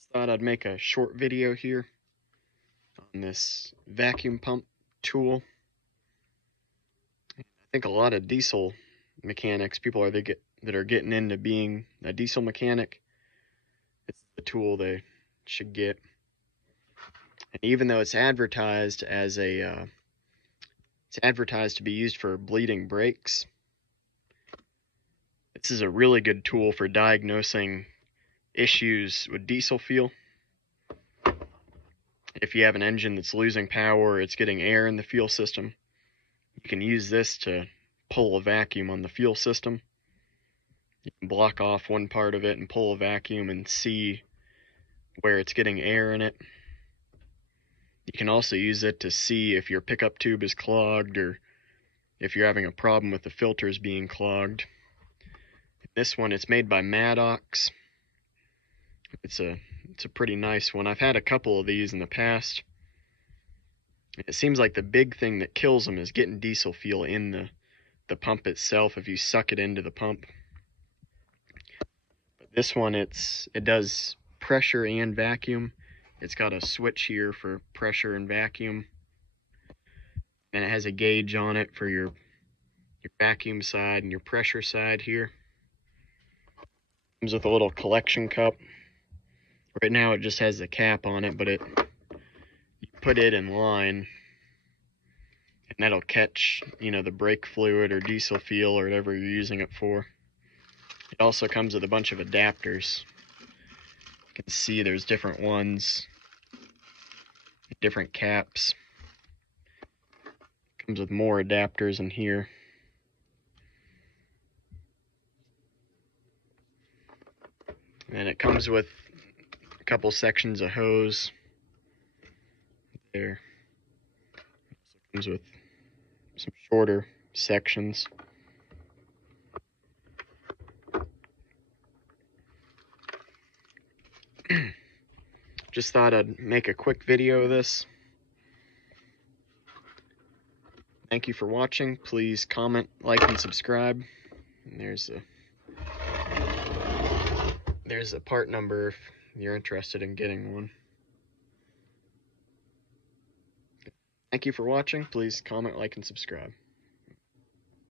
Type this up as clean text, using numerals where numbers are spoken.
Just thought I'd make a short video here on this vacuum pump tool. I think a lot of diesel mechanics, people that are getting into being a diesel mechanic, it's the tool they should get. And even though it's advertised as it's advertised to be used for bleeding brakes, this is a really good tool for diagnosing issues with diesel fuel. If you have an engine that's losing power, it's getting air in the fuel system, you can use this to pull a vacuum on the fuel system. You can block off one part of it and pull a vacuum and see where it's getting air in it. You can also use it to see if your pickup tube is clogged or if you're having a problem with the filters being clogged. This one, it's made by Maddox. It's a pretty nice one. I've had a couple of these in the past. It seems like the big thing that kills them is getting diesel fuel in the pump itself if you suck it into the pump. But this one, it does pressure and vacuum. It's got a switch here for pressure and vacuum, and it has a gauge on it for your vacuum side and your pressure side here. Comes with a little collection cup. Right now it just has the cap on it, but you put it in line and that'll catch, the brake fluid or diesel fuel or whatever you're using it for. It also comes with a bunch of adapters. You can see there's different ones, different caps. Comes with more adapters in here. And it comes with a couple sections of hose there. It also comes with some shorter sections. Just thought I'd make a quick video of this. Thank you for watching. Please comment, like, and subscribe. And there's a part number if you're interested in getting one. Thank you for watching. Please comment, like, and subscribe.